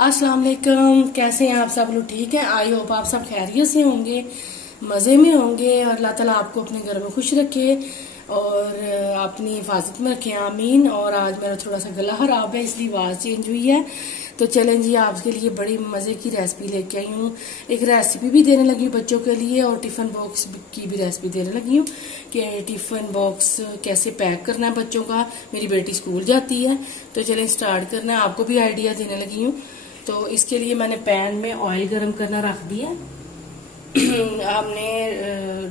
अस्सलाम वालेकुम। कैसे हैं आप सब लोग? ठीक है। आई होप आप सब खैरियत से होंगे, मज़े में होंगे और अल्लाह ताला आपको अपने घर में खुश रखे और अपनी हिफाजत में रखे, आमीन। और आज मेरा थोड़ा सा गला खराब है इसलिए आवाज़ चेंज हुई है। तो चलें जी, आपके लिए बड़ी मज़े की रेसिपी लेके आई हूँ। एक रेसिपी भी देने लगी हूँ बच्चों के लिए और टिफ़िन बॉक्स की भी रेसिपी देने लगी हूँ कि टिफ़िन बॉक्स कैसे पैक करना है बच्चों का। मेरी बेटी स्कूल जाती है तो चलें स्टार्ट करना है। आपको भी आइडिया देने लगी हूँ। तो इसके लिए मैंने पैन में ऑयल गरम करना रख दिया। हमने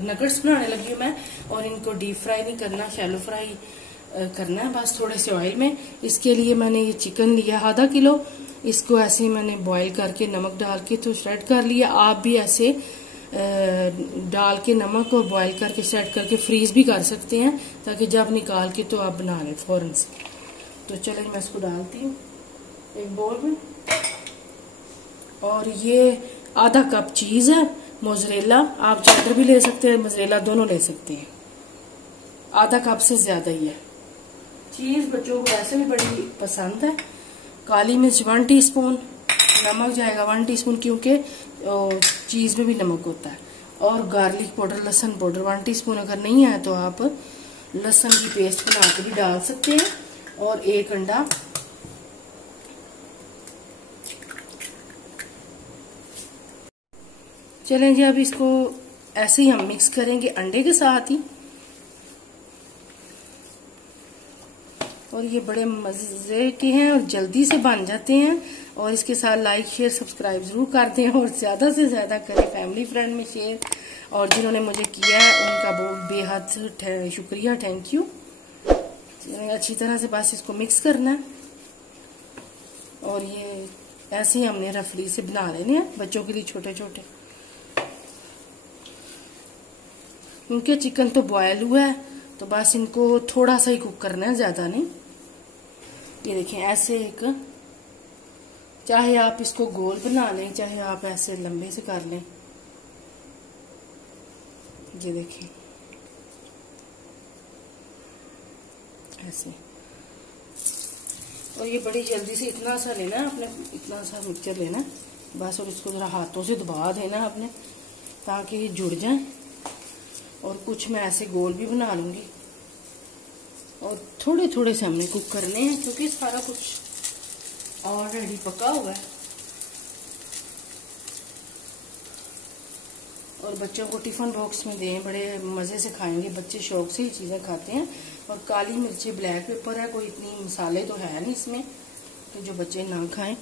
नगेट्स बनाने लगी हूँ मैं, और इनको डीप फ्राई नहीं करना, शैलो फ्राई करना है बस थोड़े से ऑयल में। इसके लिए मैंने ये चिकन लिया आधा किलो। इसको ऐसे ही मैंने बॉईल करके नमक डाल के तो श्रेड कर लिया। आप भी ऐसे डाल के नमक को बॉईल करके श्रेड करके फ्रीज भी कर सकते हैं ताकि जब निकाल के तो आप बना लें फौरन से। तो चलें मैं इसको डालती हूँ एक बोल में। और ये आधा कप चीज है मोज़रेला, आप चेडर भी ले सकते हैं, मोज़रेला दोनों ले सकते हैं। आधा कप से ज्यादा ही है। चीज बच्चों को वैसे भी बड़ी पसंद है। काली मिर्च 1 टीस्पून, नमक जाएगा 1 टीस्पून क्योंकि चीज में भी नमक होता है। और गार्लिक पाउडर, लहसुन पाउडर 1 टीस्पून। अगर नहीं है तो आप लहसुन की पेस्ट बना के भी डाल सकते हैं। और 1 अंडा। चलें जी, अब इसको ऐसे ही हम मिक्स करेंगे अंडे के साथ ही। और ये बड़े मजे के हैं और जल्दी से बन जाते हैं। और इसके साथ लाइक शेयर सब्सक्राइब जरूर कर दें और ज्यादा से ज्यादा करें, फैमिली फ्रेंड में शेयर। और जिन्होंने मुझे किया है उनका बहुत बेहद शुक्रिया, थैंक यू। अच्छी तरह से बस इसको मिक्स करना है। और ये ऐसे ही हमने रफली से बना लेने हैं बच्चों के लिए छोटे छोटे। क्योंकि चिकन तो बॉयल हुआ है तो बस इनको थोड़ा सा ही कुक करना है, ज्यादा नहीं। ये देखें ऐसे एक, चाहे आप इसको गोल बना लें चाहे आप ऐसे लंबे से कर लें। ये देखें ऐसे। और ये बड़ी जल्दी से इतना सा लेना है आपने, इतना सा मिक्सचर लेना है बस। और इसको जरा हाथों से दबा देना आपने ताकि ये जुड़ जाए। और कुछ मैं ऐसे गोल भी बना लूंगी। और थोड़े थोड़े से हमने कुक करने हैं क्योंकि सारा कुछ ऑलरेडी पका हुआ है। और बच्चों को टिफिन बॉक्स में दें, बड़े मजे से खाएंगे बच्चे, शौक से ही चीजें खाते हैं। और काली मिर्ची ब्लैक पेपर है, कोई इतनी मसाले तो है नहीं इसमें तो जो बच्चे ना खाएं।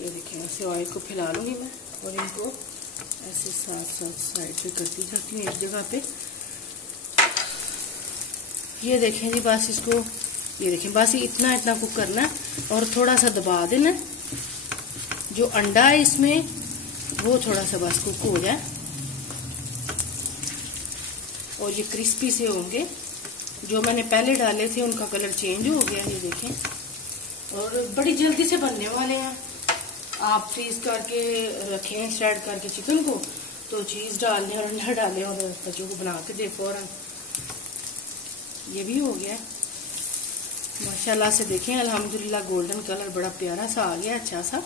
ये देखें ऐसे ऑयल को फैला लूंगी मैं और इनको ऐसे साथ साथ साइड पे करती जाती हूँ एक जगह पे। ये देखें जी, बस इसको, ये देखें बस इतना इतना कुक करना है और थोड़ा सा दबा देना। जो अंडा है इसमें वो थोड़ा सा बस कुक हो जाए और ये क्रिस्पी से होंगे। जो मैंने पहले डाले थे उनका कलर चेंज हो गया, ये देखें। और बड़ी जल्दी से बनने वाले हैं। आप फ्रीज करके रखें श्रेड करके चिकन को तो चीज डाल लें और अंडा डालें और बच्चों को बना के दे फौरन। ये भी हो गया माशाल्लाह से। देखें अल्हम्दुलिल्लाह गोल्डन कलर बड़ा प्यारा सा आ गया, अच्छा सा।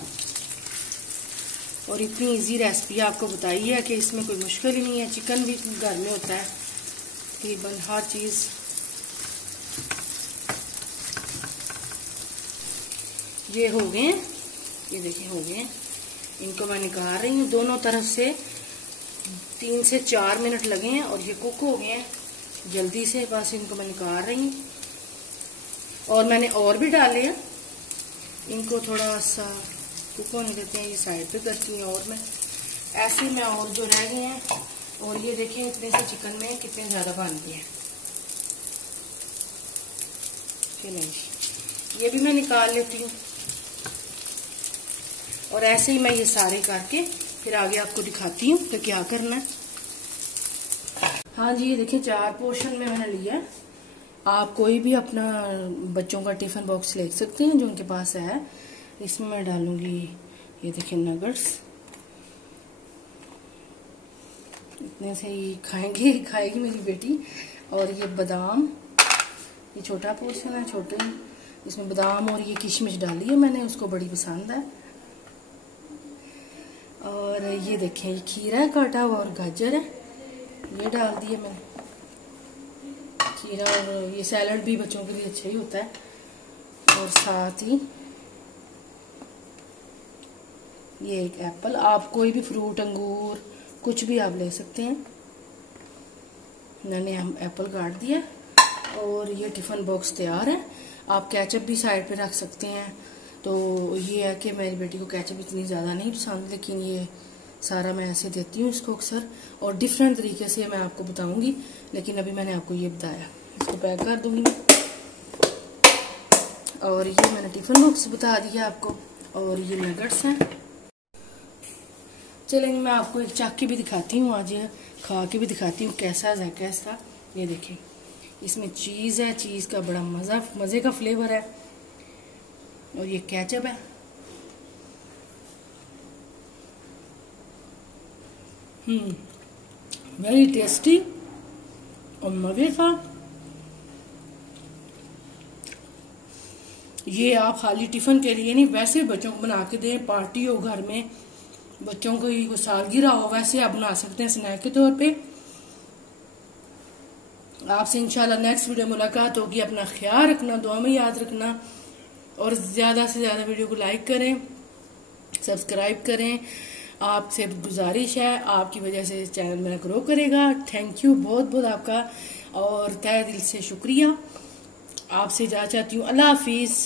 और इतनी इजी रेसिपी आपको बताई है कि इसमें कोई मुश्किल ही नहीं है। चिकन भी घर में होता है तकरीबन हर चीज। ये हो गए, ये देखिए हो गए। इनको मैं निकाल रही हूँ, दोनों तरफ से 3 से 4 मिनट लगे हैं और ये कुक हो गए हैं जल्दी से। बस इनको मैं निकाल रही हूँ। और मैंने और भी डाले हैं, इनको थोड़ा सा कुक होने देते हैं। ये साइड पे करती हूँ और मैं ऐसे में और जो रह गए हैं। और ये देखें इतने से चिकन में कितने ज्यादा बन गए हैं। ये भी मैं निकाल लेती हूँ। और ऐसे ही मैं ये सारे करके फिर आगे आपको दिखाती हूँ तो क्या करना है। हाँ जी, ये देखिए 4 पोर्शन में मैंने लिया। आप कोई भी अपना बच्चों का टिफिन बॉक्स ले सकते हैं जो उनके पास है। इसमें मैं डालूंगी, ये देखिए नगेट्स। इतने से ही खाएगी मेरी बेटी। और ये बादाम, ये छोटा पोर्शन है, छोटे इसमें बादाम और ये किशमिश डाली है मैंने, उसको बड़ी पसंद है। और ये देखें, ये खीरा है काटा हुआ और गाजर है, ये डाल दिया मैंने खीरा। और ये सैलड भी बच्चों के लिए अच्छा ही होता है। और साथ ही ये एक एप्पल, आप कोई भी फ्रूट, अंगूर कुछ भी आप ले सकते हैं। मैंने हम एप्पल काट दिया और ये टिफ़िन बॉक्स तैयार है। आप केचप भी साइड पे रख सकते हैं। तो ये है कि मेरी बेटी को केचप इतनी ज़्यादा नहीं पसंद, लेकिन ये सारा मैं ऐसे देती हूँ इसको अक्सर, और डिफरेंट तरीके से मैं आपको बताऊंगी, लेकिन अभी मैंने आपको ये बताया। इसको पैक कर दूंगी मैं। और ये मैंने टिफ़िन बॉक्स बता दिया आपको। और ये नगट्स हैं। चलेंगे मैं आपको एक चख के भी दिखाती हूँ, आज खा के भी दिखाती हूँ कैसा है कैसा। ये देखें, इसमें चीज़ है, चीज़ का बड़ा मज़े का फ्लेवर है। और ये केचप है। वेरी टेस्टी और मज़े का। ये आप खाली टिफ़िन के लिए नहीं, वैसे बच्चों को बना के दें, पार्टी हो घर में, बच्चों को कोई सालगिरह हो, वैसे आप बना सकते हैं स्नैक के तौर पे। आपसे इंशाल्लाह नेक्स्ट वीडियो मुलाकात होगी। अपना ख्याल रखना, दुआ में याद रखना, और ज़्यादा से ज़्यादा वीडियो को लाइक करें, सब्सक्राइब करें। आपसे गुजारिश है, आपकी वजह से चैनल मेरा ग्रो करेगा। थैंक यू बहुत बहुत आपका, और तहे दिल से शुक्रिया। आपसे जा चाहती हूँ। अल्लाह हाफिज़।